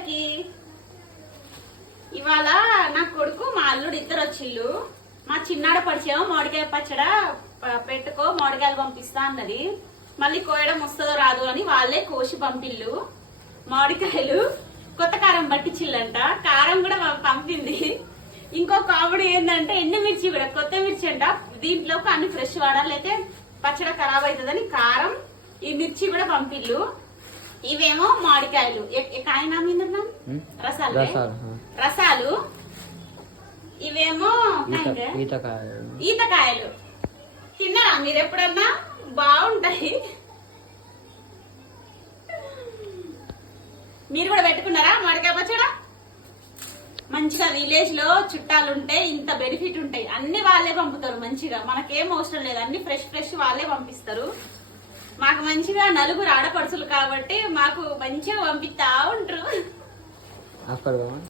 అందరికి. ఇవాళ నా కొడుకు మా అల్లుడు ఇద్దరు వచ్చిళ్ళు. మా చిన్నాడ పరిచయం మామిడికాయ పచ్చడ పెట్టుకో మామిడికాయలు పంపిస్తా అన్నది. మళ్ళీ కోయడం వస్తుందో రాదు అని వాళ్ళే కోసి పంపిళ్ళు. మామిడికాయలు కొత్త కారం పట్టించిల్లంట. కారం కూడా పంపింది. ఇంకో కామెడీ ఏంటంటే ఎండుమిర్చి కూడా కొత్త మిర్చి అంట. దీంట్లోకి అన్ని ఫ్రెష్ వాడాలి, అయితే పచ్చడి ఖరాబ్ అవుతుందని కారం ఈ మిర్చి కూడా పంపిళ్ళు. ఇవేమో మామిడికాయలు కాయనా మీద రసాలు రసాలు. ఇవేమో ఈతకాయలు. తిన్నారా మీరు ఎప్పుడన్నా? బాగుంటాయి. మీరు కూడా పెట్టుకున్నారా మామిడికాయ పచ్చడా? మంచిగా విలేజ్ లో చుట్టాలుంటే ఇంత బెనిఫిట్ ఉంటాయి. అన్ని వాళ్ళే పంపుతారు మంచిగా. మనకేం అవసరం లేదు, అన్ని ఫ్రెష్ ఫ్రెష్ వాళ్ళే పంపిస్తారు. మాకు మంచిగా నలుగురు ఆడపడుచులు కాబట్టి మాకు మంచిగా పంపిస్తా ఉంటారు.